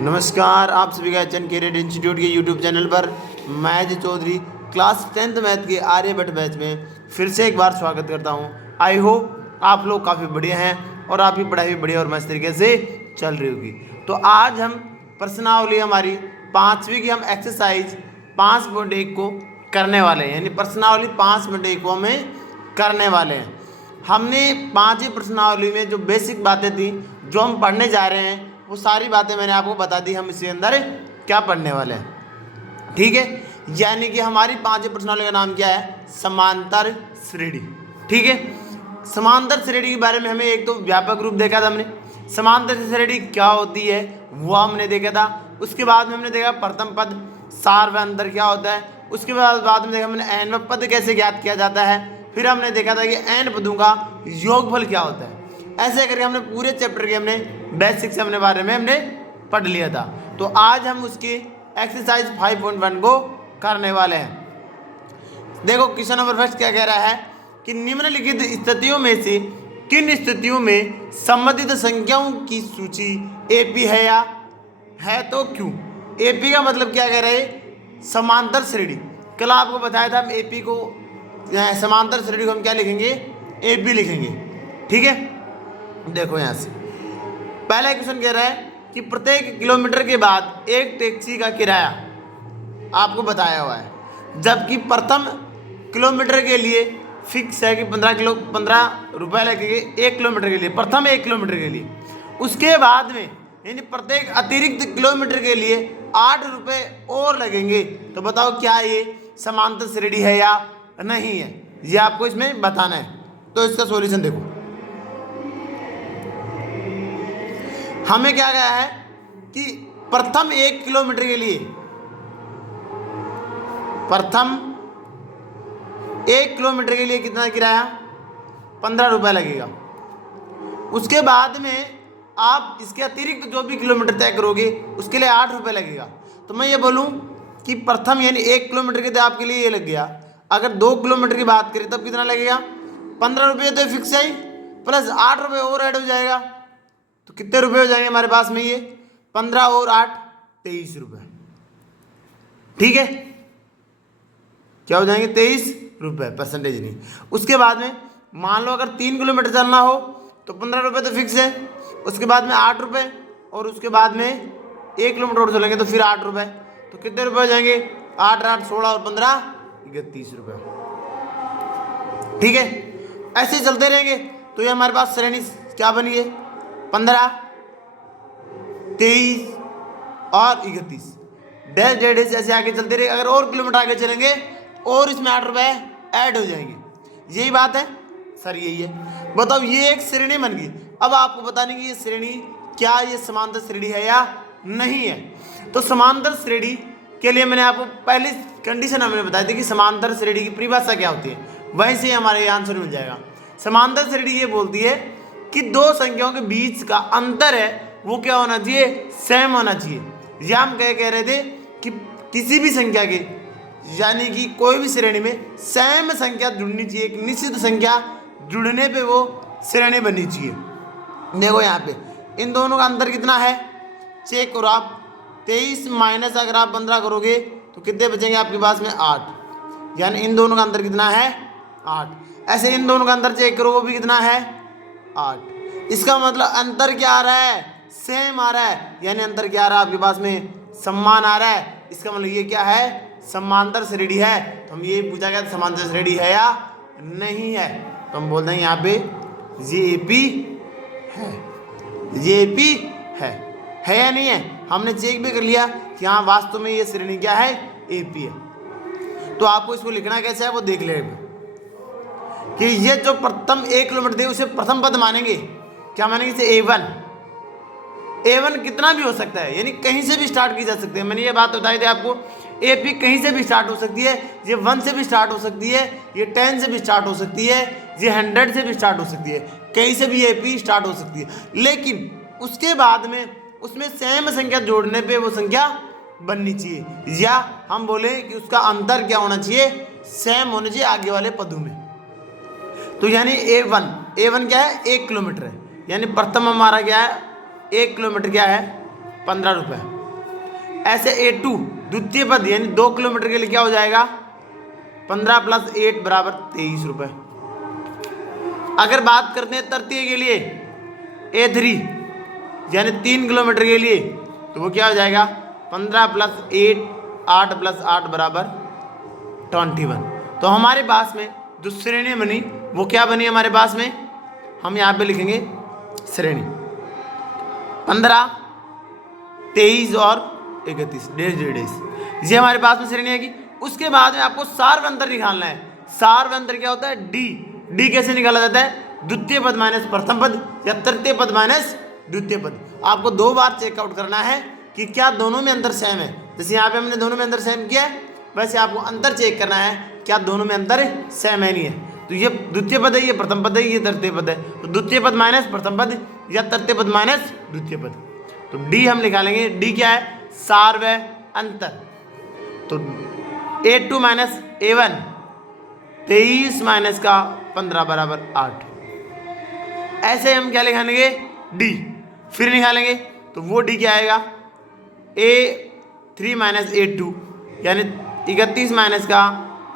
नमस्कार, आप सभी का एचएन कैरियर इंस्टीट्यूट के यूट्यूब चैनल पर मैं Ajay Chaudhary class 10th math के आर्यभट्ट बैच में फिर से एक बार स्वागत करता हूं। आई होप आप लोग काफ़ी बढ़िया हैं और आपकी पढ़ाई भी बढ़िया और मस्त तरीके से चल रही होगी। तो आज हम प्रश्नावली हमारी 5वीं की हम एक्सरसाइज 5.1 को करने वाले हैं, यानी प्रश्नावली 5.1 को हमें करने वाले हैं। हमने 5वीं प्रश्नावली में जो बेसिक बातें थी जो हम पढ़ने जा रहे हैं वो सारी बातें मैंने आपको बता दी। हम इसके अंदर क्या पढ़ने वाले हैं, ठीक है। यानी कि हमारी 5वीं प्रश्नावली का नाम क्या है? समांतर श्रेणी, ठीक है। समांतर श्रेणी के बारे में हमें एक तो व्यापक रूप देखा था हमने, समांतर श्रेणी क्या होती है वो हमने देखा था। उसके बाद में हमने देखा प्रथम पद सार व अंतर क्या होता है। उसके बाद में देखा हमने एन व पद कैसे ज्ञात किया जाता है। फिर हमने देखा था कि एन पदों का योगफल क्या होता है। ऐसे करके हमने पूरे चैप्टर के हमने बेसिक्स हमने बारे में हमने पढ़ लिया था। तो आज हम उसकी एक्सरसाइज 5.1 को करने वाले हैं। देखो क्वेश्चन नंबर फर्स्ट क्या कह रहा है कि निम्नलिखित स्थितियों में से किन स्थितियों में संबंधित संख्याओं की सूची एपी है या है तो क्यों। एपी का मतलब क्या कह रहे हैं? समांतर श्रेणी। कल आपको बताया था हम एपी को समांतर श्रेणी को हम क्या लिखेंगे? एपी लिखेंगे, ठीक है। देखो यहाँ से पहला क्वेश्चन कह रहा है कि प्रत्येक किलोमीटर के बाद एक टैक्सी का किराया आपको बताया हुआ है, जबकि प्रथम किलोमीटर के लिए फिक्स है कि 15 रुपये लगेंगे 1 किलोमीटर के लिए, प्रथम 1 किलोमीटर के लिए। उसके बाद में यानी प्रत्येक अतिरिक्त किलोमीटर के लिए 8 रुपये और लगेंगे। तो बताओ क्या ये समांतर श्रेणी है या नहीं है, ये आपको इसमें बताना है। तो इसका सॉल्यूशन देखो, हमें क्या कहा है कि प्रथम 1 किलोमीटर के लिए, प्रथम 1 किलोमीटर के लिए कितना किराया? 15 रुपये लगेगा। उसके बाद में आप इसके अतिरिक्त जो भी किलोमीटर तय करोगे उसके लिए 8 रुपये लगेगा। तो मैं ये बोलूँ कि प्रथम यानी 1 किलोमीटर के आपके लिए ये लग गया। अगर 2 किलोमीटर की बात करें तब कितना लगेगा? 15 रुपये तो फिक्स है ही, प्लस 8 रुपये और ऐड हो जाएगा। तो कितने रुपए हो जाएंगे हमारे पास में? ये 15 और 8 23 रुपये, ठीक है। क्या हो जाएंगे? 23 रुपये, परसेंटेज नहीं। उसके बाद में मान लो अगर 3 किलोमीटर चलना हो तो 15 रुपये तो फिक्स है। उसके बाद में 8 रुपये और उसके बाद में 1 किलोमीटर और चलेंगे तो फिर 8 रुपये। तो कितने रुपये हो जाएंगे? 8 8 16 और 15 31 रुपये, ठीक है। ऐसे ही चलते रहेंगे। तो ये हमारे पास श्रेणी क्या बनी है? 15 23 और 31 डैश डैश ऐसे आगे चलते रहे। अगर और किलोमीटर आगे चलेंगे और इसमें 8 रुपये ऐड हो जाएंगे। यही बात है सर, यही है। बताओ ये एक श्रेणी बन गई। अब आपको बताने की ये श्रेणी क्या ये समांतर श्रेणी है या नहीं है। तो समांतर श्रेणी के लिए मैंने आपको पहले कंडीशन हमने बताई थी कि समांतर श्रेणी की परिभाषा क्या होती है, वहीं से हमारे आंसर मिल जाएगा। समांतर श्रेणी ये बोलती है कि दो संख्याओं के बीच का अंतर है वो क्या होना चाहिए? सेम होना चाहिए। या हम कह रहे थे कि किसी भी संख्या के यानी कि कोई भी श्रेणी में सेम संख्या जुड़नी चाहिए, एक निश्चित संख्या जुड़ने पे वो श्रेणी बननी चाहिए। देखो यहाँ पे इन दोनों का अंतर कितना है चेक करो आप। 23 माइनस अगर आप 15 करोगे तो कितने बचेंगे आपके पास में? 8। यानी इन दोनों का अंतर कितना है? 8। ऐसे इन दोनों का अंतर चेक करो, वो भी कितना है? 8। इसका मतलब अंतर क्या आ रहा है? सेम आ रहा है। यानी अंतर क्या आ रहा है आपके पास में? समान आ रहा है। इसका मतलब ये क्या है? समांतर श्रेणी है। तो हम ये पूछा गया समांतर श्रेणी है या नहीं है, तो हम बोल देंगे यहाँ पे ये एपी है। ये एपी है या नहीं है? हमने चेक भी कर लिया कि हाँ वास्तव में ये श्रेणी क्या है? एपी है। तो आपको इसको लिखना कैसे है वो देख लेंगे कि ये जो प्रथम 1 किलोमीटर थे उसे प्रथम पद मानेंगे। क्या मानेंगे? इसे A1 कितना भी हो सकता है, यानी कहीं से भी स्टार्ट की जा सकती है। मैंने ये बात बताई थी आपको, एपी कहीं से भी स्टार्ट हो सकती है। ये 1 से भी स्टार्ट हो सकती है, ये 10 से भी स्टार्ट हो सकती है, ये 100 से भी स्टार्ट हो सकती है। कहीं से भी एपी स्टार्ट हो सकती है, लेकिन उसके बाद में उसमें सेम संख्या जोड़ने पे वो संख्या बननी चाहिए। या हम बोले कि उसका अंतर क्या होना चाहिए? सेम होना चाहिए आगे वाले पदों में। तो यानी A1 क्या है? 1 किलोमीटर है। यानी प्रथम हमारा क्या है? 1 किलोमीटर क्या है? 15 रुपये। ऐसे A2 द्वितीय पद यानी 2 किलोमीटर के लिए क्या हो जाएगा, 15 + 8 बराबर 23 रुपये। अगर बात करते हैं तृतीय के लिए A3 यानी 3 किलोमीटर के लिए, तो वो क्या हो जाएगा, 15 + 8 8 + 8 बराबर 21। तो हमारे पास में जो श्रेणी बनी वो क्या बनी हमारे पास में, हम यहाँ पे लिखेंगे श्रेणी 15, 23 और 31 डेज ये हमारे पास में श्रेणी आएगी। उसके बाद में आपको सार्वंतर निकालना है। सार्वंतर क्या होता है, डी कैसे निकाला जाता है, द्वितीय पद माइनस प्रथम पद या तृतीय पद माइनस द्वितीय पद। आपको 2 बार चेकआउट करना है कि क्या दोनों में अंतर सेम है। जैसे यहाँ पे हमने दोनों में अंतर सेम किया है, वैसे आपको अंतर चेक करना है क्या दोनों में अंतर सेम है नहीं है। तो ये द्वितीय पद है, ये प्रथम पद है, ये तृतीय पद है, तो द्वितीय पद माइनस प्रथम पद या तृतीय पद माइनस द्वितीय पद। तो डी हम निकालेंगे, डी क्या है, सार्वय अंतर। तो A2 माइनस A1 23 माइनस का 15 बराबर 8। ऐसे हम क्या निकालेंगे, डी फिर निकालेंगे, तो वो डी क्या आएगा, A3 माइनस A2 यानी 31 माइनस का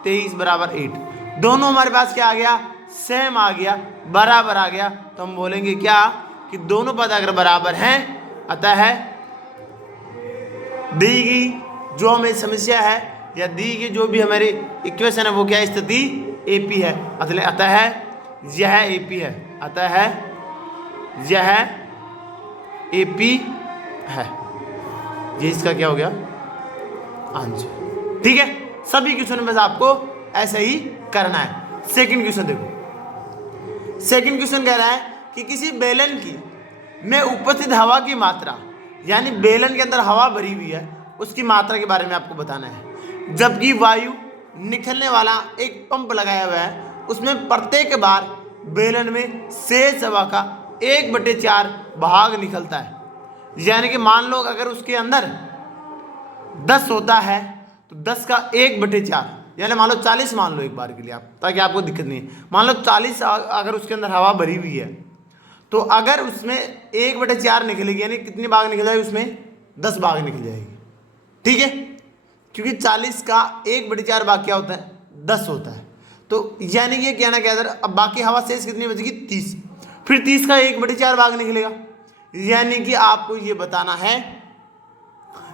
23 बराबर 8। दोनों हमारे पास क्या आ गया, सेम आ गया, बराबर आ गया। तो हम बोलेंगे क्या कि दोनों पद अगर बराबर हैं, अतः है दी गई जो हमें समस्या है या दी गई जो भी हमारी इक्वेशन है वो क्या स्थिति AP है। अतः है यह AP है, अतः है यह AP है। ये इसका क्या हो गया आंसर। ठीक है, सभी क्वेश्चन में बस आपको ऐसा ही करना है। सेकंड क्वेश्चन देखो, सेकंड क्वेश्चन कह रहा है कि किसी बेलन की में उपस्थित हवा की मात्रा, यानी बेलन के अंदर हवा भरी हुई है, उसकी मात्रा के बारे में आपको बताना है। जबकि वायु निकलने वाला एक पंप लगाया हुआ है, उसमें प्रत्येक बार बेलन में शेष हवा का 1/4 भाग निकलता है। यानी कि मान लो अगर उसके अंदर 10 होता है तो 10 का 1/4 यानी मान लो 40 मान लो एक बार के लिए आप, ताकि आपको दिक्कत नहीं है। मान लो 40 अगर उसके अंदर हवा भरी हुई है, तो अगर उसमें 1/4 निकलेगी यानी कितनी भाग निकल जाएगी, उसमें 10 भाग निकल जाएगी। ठीक है, क्योंकि 40 का 1/4 भाग क्या होता है, 10 होता है। तो यानी कि कहना क्या है, अब बाकी हवा शेष कितनी बचेगी, 30। फिर 30 का 1/4 भाग निकलेगा। यानी कि आपको ये बताना है,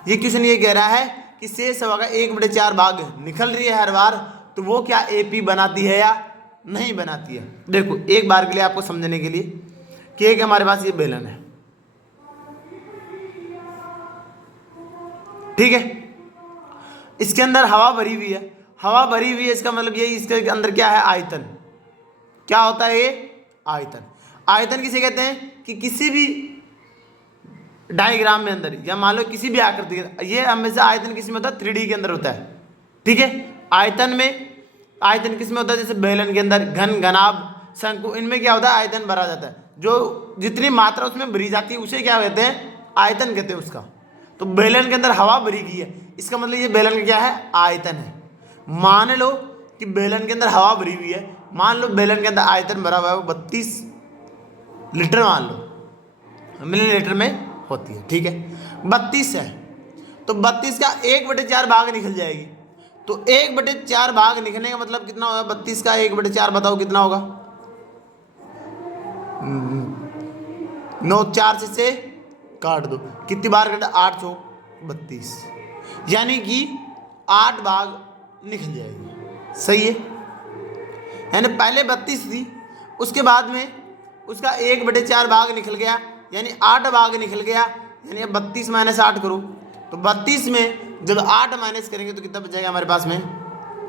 ये क्वेश्चन ये कह रहा है कि शेष हवा का 1/4 भाग निकल रही है हर बार, तो वो क्या AP बनाती है या नहीं बनाती है। देखो एक बार के लिए आपको समझने के लिए कि एक हमारे पास ये बेलन है, ठीक है, इसके अंदर हवा भरी हुई है। हवा भरी हुई है इसका मतलब ये इसके अंदर क्या है, आयतन। क्या होता है ये, आयतन। आयतन किसे कहते हैं कि किसी भी डायग्राम में अंदर या मान लो किसी भी आकृति के, ये हमेशा आयतन किस में होता है, 3D के अंदर होता है। ठीक है, आयतन में, आयतन किस में होता है, जैसे बेलन के अंदर घन, घनाभ, शंकु, इनमें क्या होता है, आयतन भरा जाता है। जो जितनी मात्रा उसमें भरी जाती है उसे क्या कहते हैं, आयतन कहते हैं उसका। तो बेलन के अंदर हवा भरी गई है, इसका मतलब ये बेलन का क्या है, आयतन है। मान लो कि बेलन के अंदर हवा भरी हुई है, मान लो बेलन के अंदर आयतन भरा हुआ है, वो 32 लीटर मान लो, मिलीलीटर में होती है। ठीक है, 32 है, तो 32 का 1/4 भाग निकल जाएगी। तो 1/4 भाग निकलने का मतलब कितना होगा, 32 का 1/4 बताओ कितना होगा, 9 4 से काट दो, कितनी बार कटा, 8 6 32, यानी कि 8 भाग निकल जाएगी। सही है, यानी पहले 32 थी, उसके बाद में उसका 1/4 भाग निकल गया, यानी 8 भाग निकल गया। यानी अब 32 - 8 करो, तो 32 में जब 8 माइनस करेंगे तो कितना बच जाएगा हमारे पास में,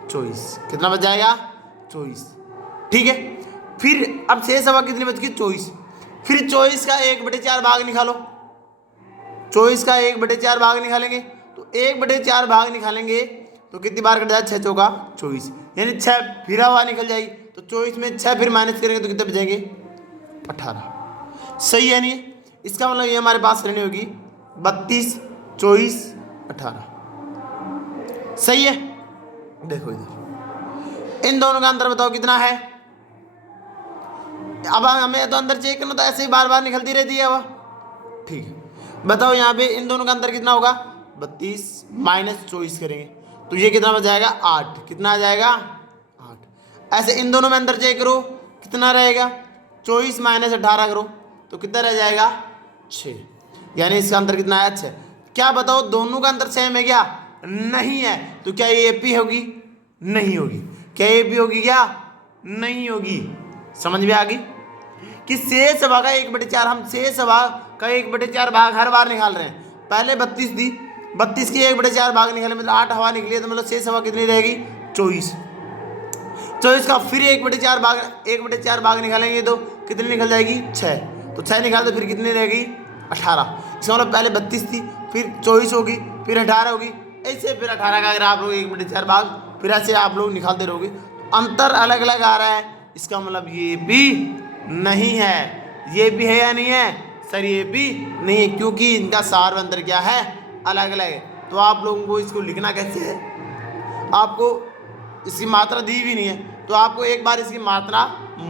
24। कितना बच जाएगा, 24। ठीक है, फिर अब शेष हवा कितनी बच गई, 24। फिर 24 का 1/4 भाग निकालो, 24 का 1/4 भाग निकालेंगे, तो 1/4 भाग निकालेंगे तो कितनी बार कट जाए, 6 चौका 24, यानी 6 फिर हवा निकल जाएगी। तो 24 में 6 फिर माइनस करेंगे तो कितने बचेंगे, 18। सही है नहीं, इसका मतलब ये हमारे पास रहनी होगी 32 24 18। सही है, देखो इधर इन दोनों का अंतर बताओ कितना है। अब हमें तो अंदर चेक करना, तो ऐसे ही बार बार निकलती रहती है हवा। ठीक है, बताओ यहाँ पे इन दोनों का अंतर कितना होगा, 32 माइनस 24 करेंगे तो ये कितना बच जाएगा, 8। कितना आ जाएगा, 8। ऐसे इन दोनों में अंतर चेक करो कितना रहेगा, 24 माइनस 18 करो तो कितना रह जाएगा, 6। यानी इसका अंतर कितना है, 6। क्या बताओ दोनों का अंतर सेम है क्या, नहीं है। तो क्या ये एपी होगी, नहीं होगी। क्या एपी होगी क्या, नहीं होगी। समझ में आ गई कि शेष भाग का 1/4, हम शेष भाग का 1/4 भाग हर बार निकाल रहे हैं। पहले 32 दी, 32 की 1/4 भाग निकाले मतलब 8 हवा निकली है, तो मतलब शेष हवा कितनी रहेगी, 24। 24 का फिर 1/4 भाग निकालेंगे तो कितनी निकल जाएगी, 6। तो 6 निकाल तो फिर कितनी रहेगी, 18। इसका मतलब पहले 32 थी, फिर 24 होगी, फिर 18 होगी, ऐसे फिर 18 का अगर आप लोग 1/4 भाग फिर ऐसे आप लोग निकालते रहोगे, अंतर अलग अलग आ रहा है। इसका मतलब ये भी नहीं है, ये भी है या नहीं है सर, ये भी नहीं है, क्योंकि इनका सार अंतर क्या है, अलग अलग है। तो आप लोगों को इसको लिखना कैसे है, आपको इसकी मात्रा दी भी नहीं है तो आपको एक बार इसकी मात्रा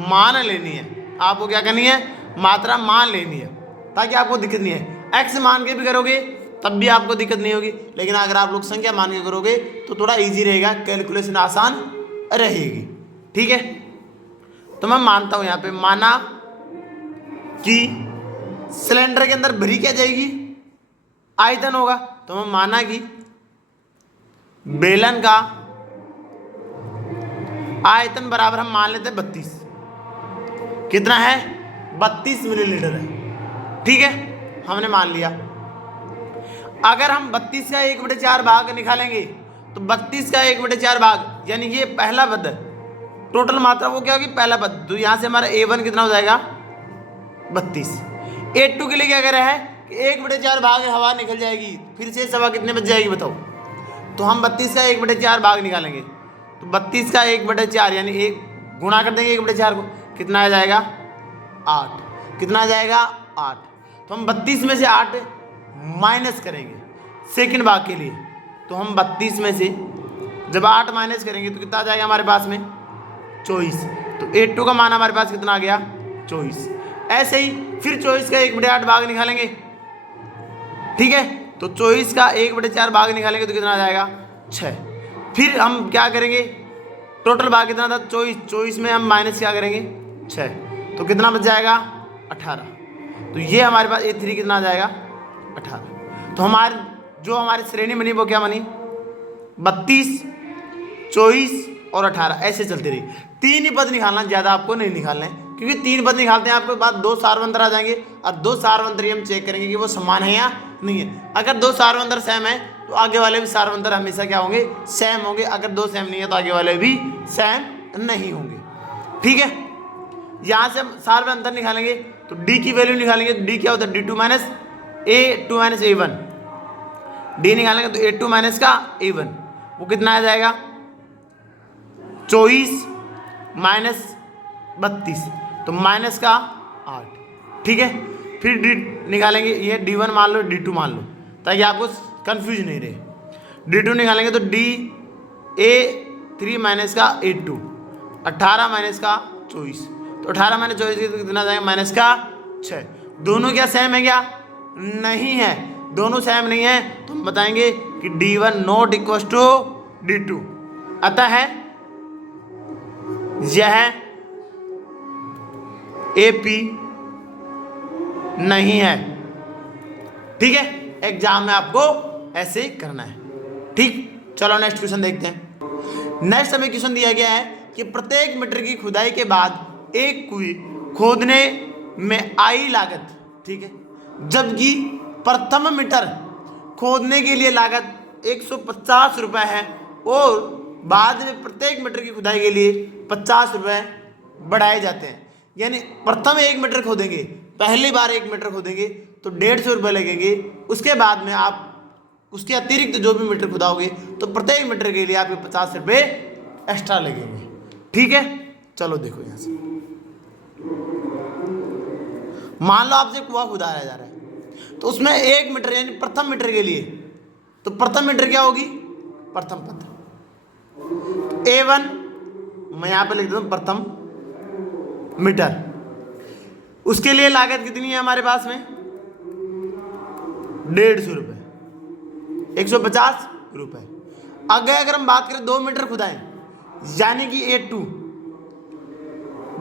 मान लेनी है। आपको क्या करनी है, मात्रा मान लेनी है, ताकि आपको दिक्कत नहीं है। एक्स मान के भी करोगे तब भी आपको दिक्कत नहीं होगी, लेकिन अगर आप लोग संख्या मान के करोगे तो थोड़ा इजी रहेगा, कैलकुलेशन आसान रहेगी। ठीक है, तो मैं मानता हूं, यहाँ पे माना कि सिलेंडर के अंदर भरी क्या जाएगी, आयतन होगा। तो मैं माना कि बेलन का आयतन बराबर हम मान लेते हैं 32। कितना है, 32 मिलीलीटर है। ठीक है, हमने मान लिया। अगर हम 32 का 1/4 भाग निकालेंगे तो 32 का 1/4 भाग यानी ये पहला पद, टोटल मात्रा वो क्या होगी, पहला पद। तो यहाँ से हमारा A1 कितना हो जाएगा, 32। A2 के लिए क्या कह रहा है कि 1/4 भाग हवा निकल जाएगी, फिर से हवा कितने बच जाएगी बताओ। तो हम 32 का 1/4 भाग निकालेंगे तो 32 का 1/4 यानी एक गुणा कर देंगे 1/4 को, कितना आ जाएगा, 8। कितना आ जाएगा, 8। तो हम 32 में से 8 माइनस करेंगे सेकंड भाग के लिए। तो हम 32 में से जब 8 माइनस करेंगे तो कितना आ जाएगा हमारे पास में, 24। तो A2 का मान हमारे पास कितना आ गया, 24। ऐसे ही फिर 24 का 1/8 भाग निकालेंगे। ठीक है, तो 24 का 1/4 भाग निकालेंगे तो कितना आ जाएगा, 6। फिर हम क्या करेंगे, टोटल भाग कितना था, 24 में हम माइनस क्या करेंगे, 6। तो कितना बच जाएगा, 18। तो ये हमारे पास A3 कितना आ जाएगा, 18। तो हमारी श्रेणी बनी वो क्या बनी, 32, 24 और 18 ऐसे चलती रही। 3 ही पद निकालना, ज़्यादा आपको नहीं निकालना है, क्योंकि 3 पद निकालते हैं आपके पास 2 सारवंतर आ जाएंगे और 2 सारवंतर हम चेक करेंगे कि वो समान है या नहीं है। अगर 2 सारवंतर सेम है तो आगे वाले भी सारवंतर हमेशा क्या होंगे, सेम होंगे। अगर 2 सेम नहीं है तो आगे वाले भी सेम नहीं होंगे। ठीक है, यहाँ से हम सारवंतर निकालेंगे तो डी की वैल्यू निकालेंगे तो डी क्या होता है, D2 minus A2 minus A1। D निकालेंगे तो A2 माइनस का A1 वो कितना आ जाएगा, 24 माइनस 32 तो माइनस का 8। ठीक है, फिर डी निकालेंगे, ये D1 मान लो, D2 मान लो, ताकि आपको कंफ्यूज नहीं रहे। D2 निकालेंगे तो A3 माइनस का A2, 18 माइनस का 24। तो 18 माइनस 24 कितना जाएगा, माइनस का 6। दोनों क्या सेम है क्या, नहीं है, दोनों सेम नहीं है। तो हम बताएंगे कि D1 not equal to D2, अतः यह AP नहीं है। ठीक है, एग्जाम में आपको ऐसे ही करना है। ठीक, चलो नेक्स्ट क्वेश्चन देखते हैं। नेक्स्ट हमें क्वेश्चन दिया गया है कि प्रत्येक मीटर की खुदाई के बाद एक कुएं खोदने में आई लागत, ठीक है, जबकि प्रथम मीटर खोदने के लिए लागत 150 रुपये है और बाद में प्रत्येक मीटर की खुदाई के लिए 50 रुपये बढ़ाए जाते हैं। यानी प्रथम 1 मीटर खोदेंगे, पहली बार 1 मीटर खोदेंगे तो 150 रुपये लगेंगे। उसके बाद में आप उसके अतिरिक्त जो भी मीटर खुदाओगे तो प्रत्येक मीटर के लिए आपके 50 रुपये एक्स्ट्रा लगेंगे। ठीक है, चलो देखो यहाँ से मान लो आपसे कुआं खुदाया जा रहा है तो उसमें 1 मीटर यानी प्रथम मीटर के लिए, तो प्रथम मीटर क्या होगी, प्रथम पद A1 मैं यहाँ पे लिख देता हूँ प्रथम मीटर। उसके लिए लागत कितनी है हमारे पास में, 150 रुपये, 150 रुपये। अगर हम बात करें 2 मीटर खुदाएं, यानी कि A2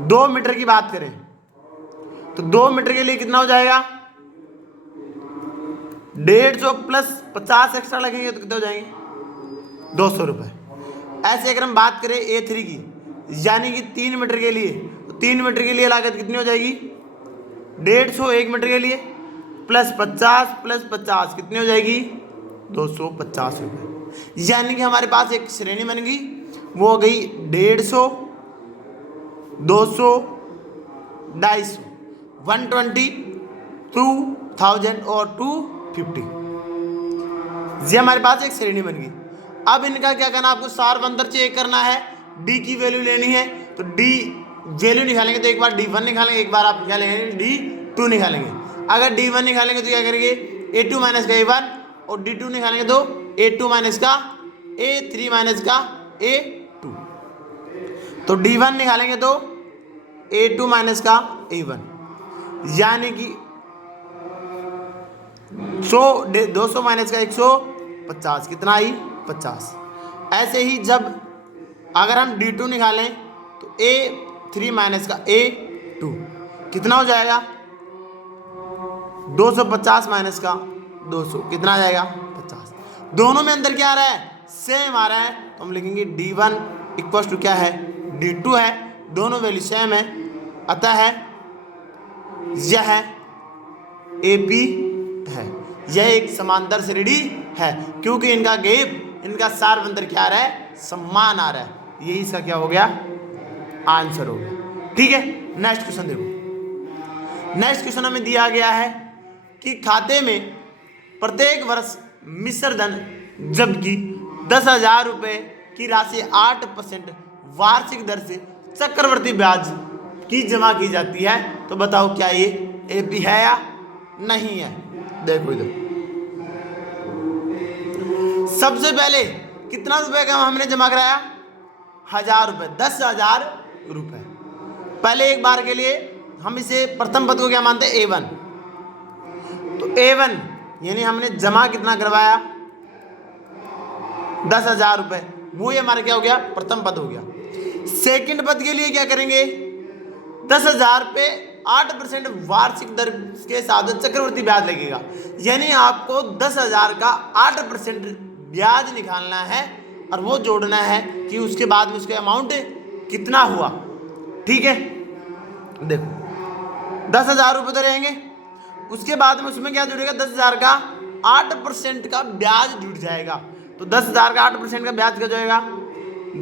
2 मीटर की बात करें तो 2 मीटर के लिए कितना हो जाएगा, 150 प्लस 50 एक्स्ट्रा लगेंगे तो कितने हो जाएंगे, 200 रुपये। ऐसे अगर हम बात करें A3 की, यानी कि 3 मीटर के लिए, तो 3 मीटर के लिए लागत कितनी हो जाएगी, 150 1 मीटर के लिए प्लस 50 कितनी हो जाएगी, 250 रुपये। यानी कि हमारे पास एक श्रेणी बन गई, वो हो गई 150, 200, 250, 120, 2000 और 250। ये हमारे पास एक श्रेणी बन गई। अब इनका क्या करना, आपको सार अंतर चेक करना है, डी की वैल्यू लेनी है। तो डी वैल्यू निकालेंगे तो एक बार D1 निकालेंगे, एक बार आप निकालेंगे D2 निकालेंगे। अगर D1 निकालेंगे तो क्या करेंगे, A2 माइनस का A1, और D2 निकालेंगे तो A2 माइनस का A3 माइनस का A2। तो D1 निकालेंगे तो A2 माइनस का A1, यानी कि 200 माइनस का 150 कितना आई, 50। ऐसे ही जब अगर हम D2 निकालें तो A3 माइनस का A2 कितना हो जाएगा, 250 माइनस का 200 कितना आ जाएगा, 50। दोनों में अंदर क्या आ रहा है, सेम आ रहा है, तो हम लिखेंगे D1 इक्वल टू क्या है, D2 है, दोनों वैल्यू सेम है, अतः है यह AP है, यह एक समांतर श्रेणी है, क्योंकि इनका गैप, इनका सार अंतर क्या आ रहा है, समान आ रहा है। यही इसका क्या हो गया, आंसर हो गया। ठीक है, नेक्स्ट क्वेश्चन देखो। नेक्स्ट क्वेश्चन हमें दिया गया है कि खाते में प्रत्येक वर्ष मिश्र धन जबकि 10,000 रुपये की राशि 8% वार्षिक दर से चक्रवर्ती ब्याज की जमा की जाती है, तो बताओ क्या ये AP है या नहीं है। देखो इधर सबसे पहले कितना रुपए का हमने जमा कराया, 1000 रुपये, 10,000 रुपये। पहले एक बार के लिए हम इसे प्रथम पद को क्या मानते हैं, A1। तो A1 यानी हमने जमा कितना करवाया, 10,000 रुपये, वो ये हमारा क्या हो गया, प्रथम पद हो गया। सेकंड पद के लिए क्या करेंगे, 10,000 पे 8% वार्षिक दर के साथ चक्रवर्ती ब्याज लगेगा, यानी आपको 10,000 का 8% ब्याज निकालना है और वो जोड़ना है कि उसके बाद में उसका अमाउंट कितना हुआ। ठीक है, देखो 10,000 रुपये तो रहेंगे, उसके बाद में उसमें क्या जुड़ेगा, 10,000 का 8% का ब्याज जुड़ जाएगा। तो 10,000 का 8% का ब्याज क्या जाएगा,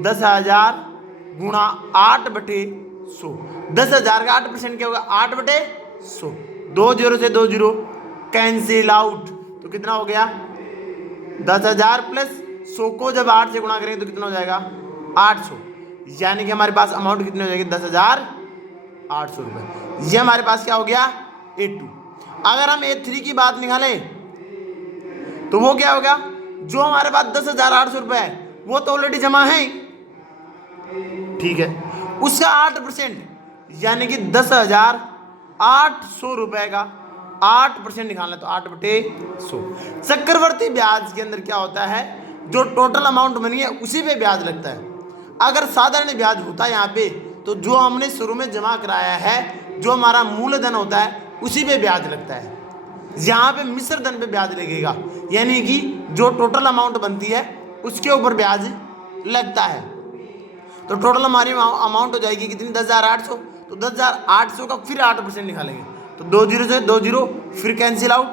10,000 गुणा 8/100। 10,000 का 8% क्या होगा, 8/100। 2 0 से 2 0 कैंसिल आउट, तो कितना हो गया, 10,000 प्लस 100 को जब 8 से गुणा करेंगे तो कितना हो जाएगा, 800। यानी कि हमारे पास अमाउंट कितनी हो जाएगी, 10,800 रुपये। ये हमारे पास क्या हो गया, A2। अगर हम A3 की बात निकालें तो वो क्या होगा, जो हमारे पास 10,800 रुपये है वो तो ऑलरेडी जमा है, ठीक है, उसका 8% यानी कि 10,800 रुपये का 8% निकालना, तो 8/100। चक्रवर्ती ब्याज के अंदर क्या होता है, जो टोटल अमाउंट बनी है उसी पे ब्याज लगता है। अगर साधारण ब्याज होता है यहाँ पे, तो जो हमने शुरू में जमा कराया है, जो हमारा मूलधन होता है उसी पे ब्याज लगता है। यहाँ पे मिश्र धन पे ब्याज लगेगा, यानी कि जो टोटल अमाउंट बनती है उसके ऊपर ब्याज लगता है। तो टोटल हमारी अमाउंट हो जाएगी कितनी, 10,800। तो 10,800 का फिर 8% निकालेंगे, तो 2 0 से 2 0 फिर कैंसिल आउट,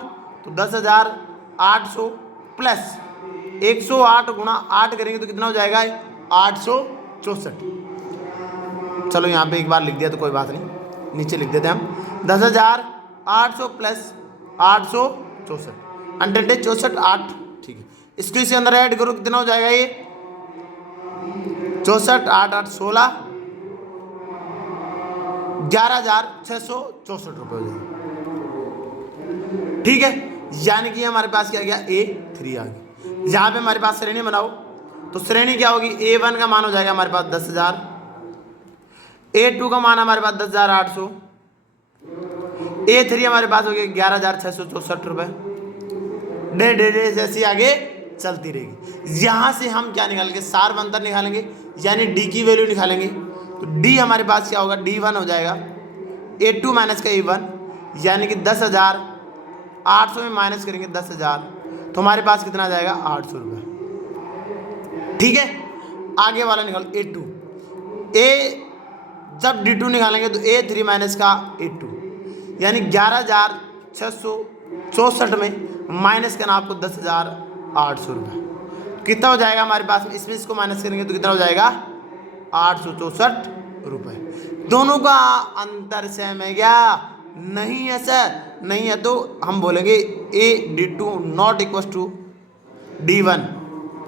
तो 10,800 प्लस 108 गुणा 8 करेंगे तो कितना हो जाएगा, 864। चलो यहाँ पे एक बार लिख दिया तो कोई बात नहीं, नीचे लिख देते हैं हम, 10,800 प्लस 864, 64 8। ठीक है, इसको इसे अंदर ऐड करो, कितना हो जाएगा ये, 64 8 8 16, 11,664 रुपये हो जाएंगे। ठीक है, यानी कि हमारे पास क्या गया, A3 आ गया। यहाँ पे हमारे पास श्रेणी बनाओ, तो श्रेणी क्या होगी, A1 का मान हो जाएगा हमारे पास 10,000, A2 का मान हमारे पास 10,800, A3 हमारे पास हो गया 11,664 रुपये, डे डे डे जैसी आगे चलती रहेगी। यहाँ से हम क्या निकालेंगे, सार्व अंतर निकालेंगे, यानी डी की वैल्यू निकालेंगे। तो डी हमारे पास क्या होगा, D1 हो जाएगा A2 माइनस का A1, यानी कि 10,000, 800 में माइनस करेंगे 10,000, तो हमारे पास कितना आ जाएगा, 800 रुपये। ठीक है, आगे वाला निकाल A2, जब D2 निकालेंगे तो A3 माइनस का A2, यानी 11,664 में माइनस करना आपको 10,800 रुपये। कितना हो जाएगा हमारे पास में, इसमें इसको माइनस करेंगे तो कितना हो जाएगा, 864 रुपये। दोनों का अंतर सेम है क्या, नहीं है सर, नहीं है तो हम बोलेंगे D2 not equal to D1,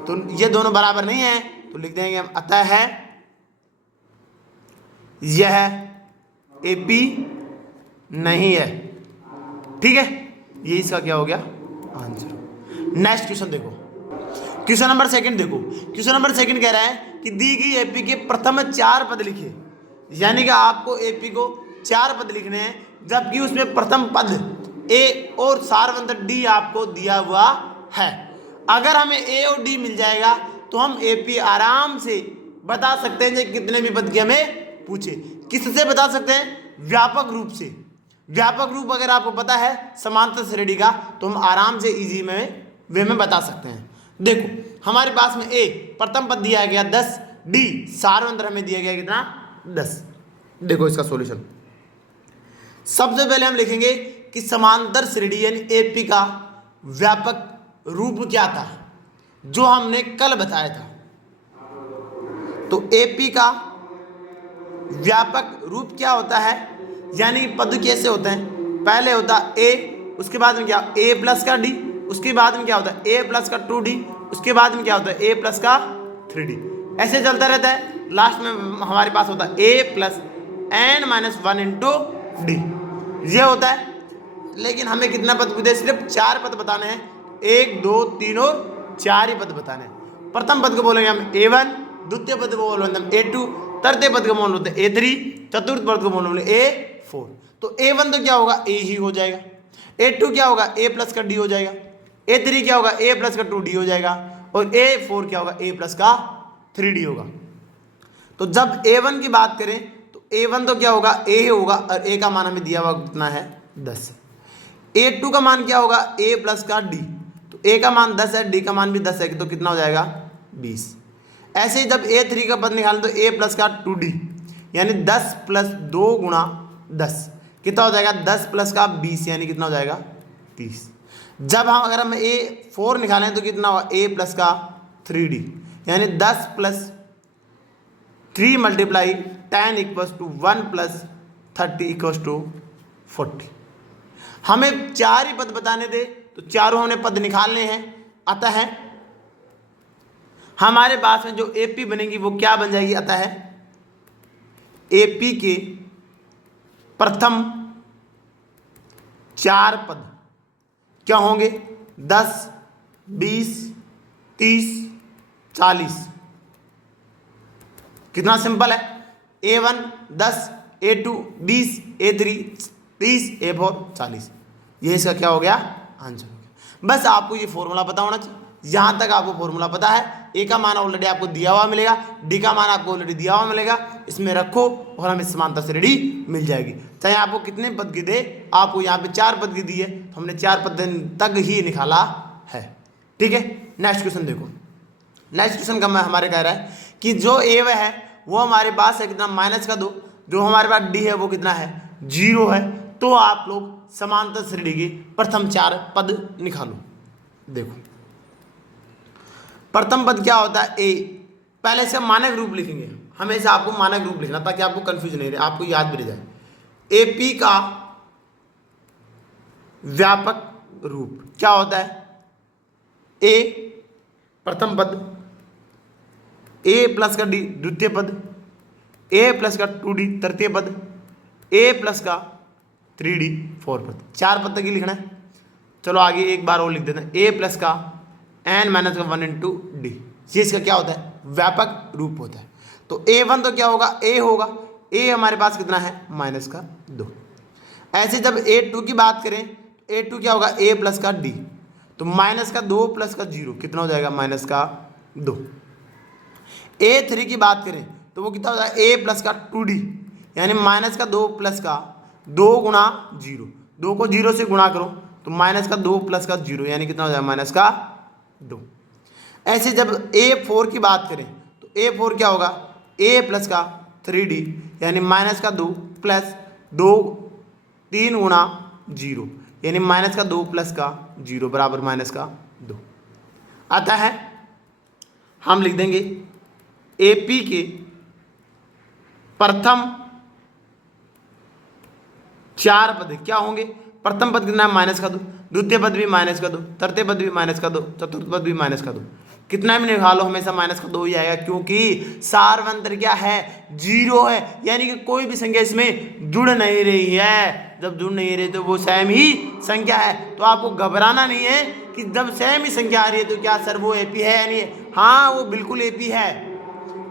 तो ये दोनों बराबर नहीं है तो लिख देंगे हम, अतः है यह AP नहीं है। ठीक है, ये इसका क्या हो गया आंसर। नेक्स्ट क्वेश्चन देखो, क्वेश्चन नंबर सेकंड देखो। क्वेश्चन नंबर सेकंड कह रहा है कि दी गई AP के प्रथम 4 पद लिखे, यानी कि आपको AP को 4 पद लिखने हैं, जबकि उसमें प्रथम पद A और सार्वंतर D आपको दिया हुआ है। अगर हमें A और D मिल जाएगा तो हम AP आराम से बता सकते हैं कि कितने भी पद की हमें पूछे। किससे बता सकते हैं, व्यापक रूप से। व्यापक रूप अगर आपको पता है समांतर श्रेणी का तो हम आराम से इजी वे में बता सकते हैं। देखो हमारे पास में A प्रथम पद दिया गया 10, D सार्वंतर हमें दिया गया कितना, 10। देखो इसका सॉल्यूशन, सबसे पहले हम लिखेंगे कि समांतर श्रेणी यानी AP का व्यापक रूप क्या था, जो हमने कल बताया था। तो AP का व्यापक रूप क्या होता है, यानी पद कैसे होते हैं, पहले होता A, उसके बाद में क्या A प्लस का D, उसके बाद में क्या होता है A प्लस का 2D, उसके बाद में क्या होता है A प्लस का 3D, ऐसे चलता रहता है। लास्ट में हमारे पास होता है A plus n minus 1 into D, ये होता है। लेकिन हमें कितना पद पूछे, सिर्फ 4 पद बताने हैं, 1 2 3 और 4 ही पद बताने हैं। प्रथम पद को बोलेंगे हम A1, द्वितीय पद को बोलेंगे हम A2, तृतीय पद को मान लेते हैं A3, चतुर्थ पद को मान लेंगे A4। तो A1 तो क्या होगा A ही हो जाएगा, A2 क्या होगा A प्लस का D हो जाएगा, A3 क्या होगा A प्लस का 2D हो जाएगा, और A4 क्या होगा A प्लस का 3D होगा। तो जब A1 की बात करें तो A1 तो क्या होगा A ही होगा, और A का मान हमें दिया हुआ कितना है 10। A2 का मान क्या होगा A प्लस का D, तो A का मान 10 है, D का मान भी 10 है, तो कितना हो जाएगा 20। ऐसे ही जब A3 का पद निकालें तो A प्लस का 2D, यानी 10 प्लस 2 गुणा 10 कितना हो जाएगा 10 प्लस का 20, यानी कितना हो जाएगा 30। जब हम अगर हम A4 निकालें तो कितना होगा A प्लस का 3D, यानी 10 प्लस 3 मल्टीप्लाई 10 इक्वल्स टू 1 प्लस 30 इक्वल्स टू 40। हमें 4 ही पद बताने थे तो चारों हमने पद निकालने हैं, अतः हमारे पास में जो AP बनेगी वो क्या बन जाएगी, अतः AP के प्रथम 4 पद क्या होंगे 10, 20, 30, 40। कितना सिंपल है, A1 10, A2 20, A3 30, A4 40। ये इसका क्या हो गया आंसर हो गया। बस आपको ये फॉर्मूला पता होना चाहिए। यहाँ तक आपको फॉर्मूला पता है, ए का मान ऑलरेडी आपको दिया हुआ मिलेगा, डी का मान आपको ऑलरेडी दिया हुआ मिलेगा, इसमें रखो और हमें समांतर श्रेणी मिल जाएगी। चाहे आपको कितने पद की दे, आपको यहाँ पे 4 पद की दी है तो हमने 4 पद तक ही निकाला है। ठीक है, नेक्स्ट क्वेश्चन देखो। नेक्स्ट क्वेश्चन का हमारे कह रहा है कि जो ए है वो हमारे पास है कितना माइनस का 2, जो हमारे पास डी है वो कितना है 0 है। तो आप लोग समांतर श्रेणी के प्रथम 4 पद निकालो। देखो प्रथम पद क्या होता है ए, पहले से मानक रूप लिखेंगे, हमेशा आपको मानक रूप लिखना ताकि आपको कंफ्यूजन नहीं रहे, आपको याद भी रह जाए। एपी का व्यापक रूप क्या होता है, ए प्रथम पद, ए प्लस का डी द्वितीय पद, ए प्लस का 2D तृतीय पद, ए प्लस का 3D फोर्थ पद। 4 पद तक ही लिखना है। चलो आगे एक बार और लिख देते हैं, ए प्लस का n माइनस का 1 इंटू डी। ये इसका क्या होता है व्यापक रूप होता है। तो A1 तो क्या होगा A होगा, A हमारे पास कितना है माइनस का 2। ऐसे जब A2 की बात करें, A2 क्या होगा A प्लस का D। तो माइनस का 2 प्लस का 0 कितना हो जाएगा, माइनस का 2। A3 की बात करें तो वो कितना हो जाएगा, A प्लस का 2D, यानी माइनस का 2 प्लस का 2 गुणा 0, 2 को 0 से गुणा करो तो माइनस का 2 प्लस का 0 यानी कितना हो जाएगा, माइनस का 2। ऐसे जब A4 की बात करें तो A4 क्या होगा, A प्लस का 3D, यानी माइनस का 2 प्लस 2 3 गुणा 0, यानी माइनस का 2 प्लस का 0 बराबर माइनस का 2 आता है। हम लिख देंगे AP के प्रथम 4 पद क्या होंगे, प्रथम पद कितना है, माइनस का 2, द्वितीय पद भी माइनस का 2, तृतीय पद भी माइनस का 2, चतुर्थ पद भी माइनस का 2। कितना भी निकालो हमेशा माइनस का 2 ही आएगा, क्योंकि सार्वंत्र क्या है, 0 है, यानी कि कोई भी संख्या इसमें जुड़ नहीं रही है। जब जुड़ नहीं रही तो वो सेम ही संख्या है। तो आपको घबराना नहीं है कि जब सेम ही संख्या आ रही है तो क्या सर वो AP है या नहीं है, हाँ वो बिल्कुल AP है।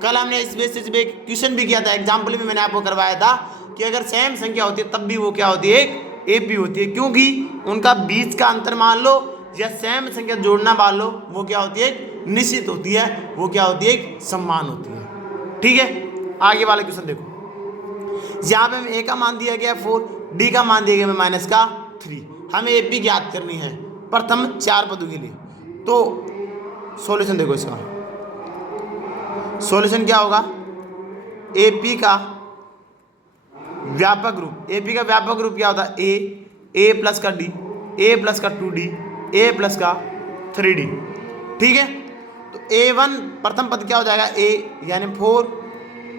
कल हमने इस बेसिस पे एक क्वेश्चन भी किया था, एग्जाम्पल भी मैंने आपको करवाया था कि अगर सेम संख्या होती है तब भी वो क्या होती है, एक AP होती है, क्योंकि उनका बीच का अंतर मान लो या सेम संख्या जोड़ना मान लो, वो क्या होती है, एक निश्चित होती है, वो क्या होती है, एक समान होती है। ठीक है, आगे वाला क्वेश्चन देखो। यहाँ पे हमें A का मान दिया गया 4, D का मान दिया गया माइनस का 3, हमें AP ज्ञात करनी है प्रथम 4 पदों के लिए। तो सॉल्यूशन देखो, इसका सॉल्यूशन क्या होगा, AP का व्यापक रूप, AP का व्यापक रूप क्या होता है, A प्लस का D, A प्लस का 2D, A प्लस का 3D। ठीक है, तो A1 प्रथम पद क्या हो जाएगा, A यानी 4,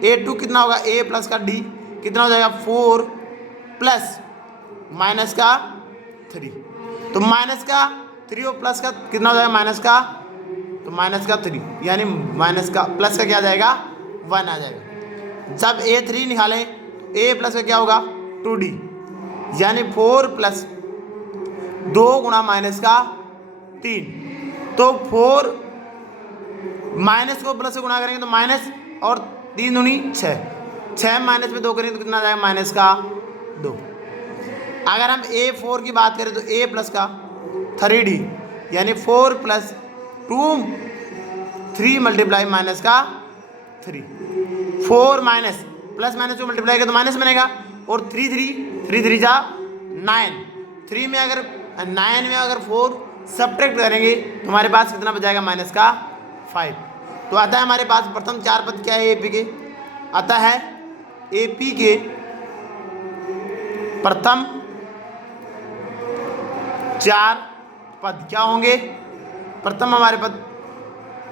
A2 कितना होगा, A प्लस का D कितना हो जाएगा, 4 प्लस माइनस का 3, तो माइनस का 3 और प्लस का कितना हो जाएगा, माइनस का, तो माइनस का 3 यानी माइनस का प्लस का क्या आ जाएगा, 1 आ जाएगा। जब A3 निकालें तो A प्लस का क्या होगा, 2D, यानी 4 प्लस 2 गुणा माइनस का 3, तो 4 माइनस को प्लस से गुणा करेंगे तो माइनस और 3 दूनी 6 माइनस में 2 करेंगे तो कितना आ जाएगा, माइनस का 2। अगर हम A4 की बात करें तो A प्लस का 3D, यानी 4 प्लस 3 मल्टीप्लाई माइनस का 3, 4 माइनस प्लस माइनस को मल्टीप्लाई करें तो माइनस बनेगा, और 3 जा 9, 3 में अगर 9 में अगर 4 सब्ट्रैक्ट करेंगे तो हमारे पास कितना बचाएगा, माइनस का 5। तो आता है हमारे पास प्रथम 4 पद क्या है AP के, आता है AP के प्रथम 4 पद क्या होंगे, प्रथम हमारे पद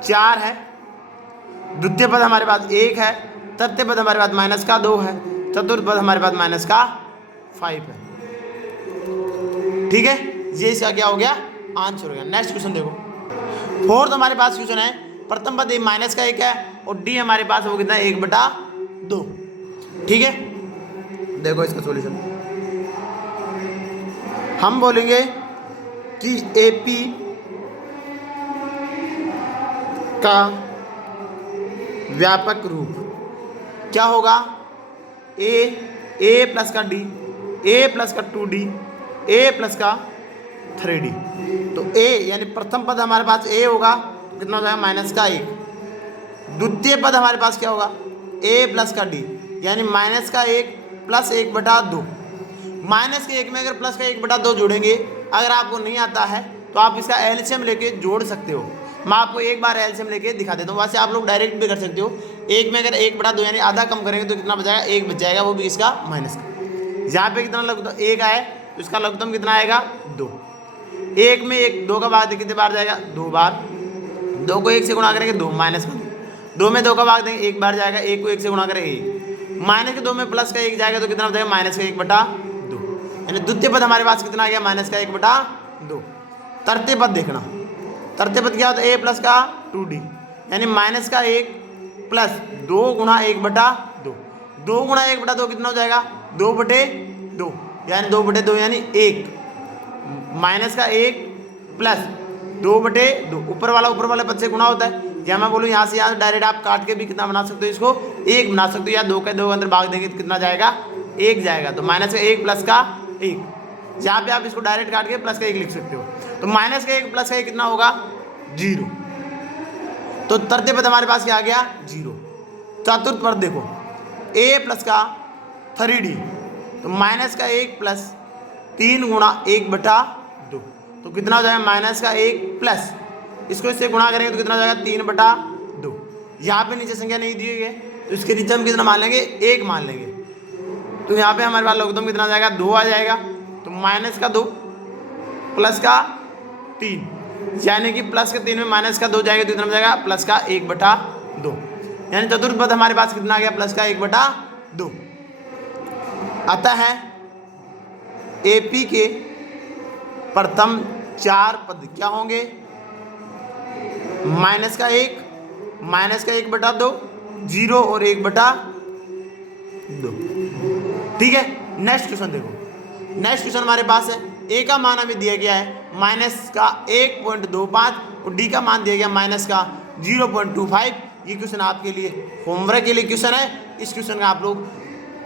4 है, द्वितीय पद हमारे पास 1 है, तृतीय पद हमारे पास माइनस का 2 है, चतुर्थ पद हमारे पास माइनस का 5 है। ठीक है, ये इसका क्या हो गया, आंसर हो गया। नेक्स्ट क्वेश्चन देखो, 4th हमारे पास क्वेश्चन है, प्रथम पद माइनस का 1 है और D हमारे पास वो कितना है, 1/2। ठीक है, देखो इसका सॉल्यूशन हम बोलेंगे कि AP का व्यापक रूप क्या होगा, A प्लस का D, A प्लस का 2D, A प्लस का 3D। तो A यानी प्रथम पद हमारे पास A होगा, कितना हो जाएगा, माइनस का 1। द्वितीय पद हमारे पास क्या होगा, A प्लस का D, यानी माइनस का 1 प्लस 1/2। माइनस के 1 में अगर प्लस का 1/2 जोड़ेंगे, अगर आपको नहीं आता है तो आप इसका एलसीएम लेके जोड़ सकते हो। मैं आपको एक बार एलसीएम लेके दिखा देता हूँ, वैसे आप लोग डायरेक्ट भी कर सकते हो। 1 में अगर 1/2 यानी आधा कम करेंगे तो कितना बचाएगा, 1 बच जाएगा, वो भी इसका माइनस का। यहाँ पे कितना लघुत्तम 1 आए तो इसका लघुत्तम कितना आएगा, 2। 1 में 1 2 का भाग कितने बार जाएगा, 2 बार। 2 को 1 से गुणा करेंगे 2 माइनस का 2 में 2 का भाग देंगे 1 बार जाएगा, 1 को 1 से गुणा करेंगे 1, माइनस के 2 में प्लस का 1 जाएगा तो कितना बचेगा, माइनस का 1/2। यानी द्वितीय पद हमारे पास कितना आ गया, माइनस का 1/2। तृतीय पद देखना, तृतीय पद क्या होता है, A प्लस का 2D, यानी माइनस का 1 प्लस 2 गुणा 1/2। 2 गुणा 1/2 कितना हो जाएगा, 2/2, यानी 2/2 यानी 1, माइनस का 1 प्लस 2/2, ऊपर वाले पद से गुणा होता है। या मैं बोलूँ यहाँ से यहाँ डायरेक्ट आप काट के भी कितना बना सकते हो, इसको 1 बना सकते हो, या 2 के अंदर भाग देंगे तो कितना जाएगा, 1 जाएगा। तो माइनस का 1 प्लस का 1, यहाँ पे आप इसको डायरेक्ट काट के प्लस का 1 लिख सकते हो। तो माइनस का 1 प्लस का 1 कितना होगा 0। तो तरते पद हमारे पास क्या आ गया 0। चतुर्थ पद देखो a प्लस का 3d, तो माइनस का 1 प्लस 3 गुणा 1/2, तो कितना हो जाएगा माइनस का 1 प्लस इसको इससे गुणा करेंगे तो कितना हो जाएगा 3/2। यहाँ पे नीचे संख्या नहीं दी गई तो इसके नीचे हम कितना मान लेंगे 1 मान लेंगे। तो यहाँ पे हमारे पास लघुत्तम कितना आ जाएगा 2 आ जाएगा। तो माइनस का 2 प्लस का 3, यानी कि प्लस के 3 में माइनस का 2 जाएगा तो कितना हो जाएगा प्लस का 1/2, यानी चतुर्थ पद हमारे पास कितना आ गया प्लस का 1/2। अतः है एपी के प्रथम 4 पद क्या होंगे माइनस का 1, माइनस का 1/2, 0 और 1/2। ठीक है, नेक्स्ट क्वेश्चन देखो। नेक्स्ट क्वेश्चन हमारे पास है ए का मान हमें दिया गया है माइनस का 1.25 और डी का मान दिया गया माइनस का 0.25। ये क्वेश्चन आपके लिए होमवर्क के लिए क्वेश्चन है। इस क्वेश्चन का आप लोग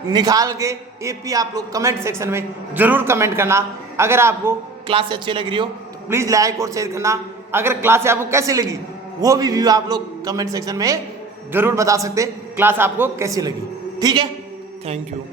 निकाल के एपी आप लोग कमेंट सेक्शन में जरूर कमेंट करना। अगर आपको क्लास अच्छी लग रही हो तो प्लीज़ लाइक और शेयर करना। अगर क्लास आपको कैसी लगी वो भी व्यू आप लोग कमेंट सेक्शन में जरूर बता सकते क्लास आपको कैसी लगी। ठीक है, थैंक यू।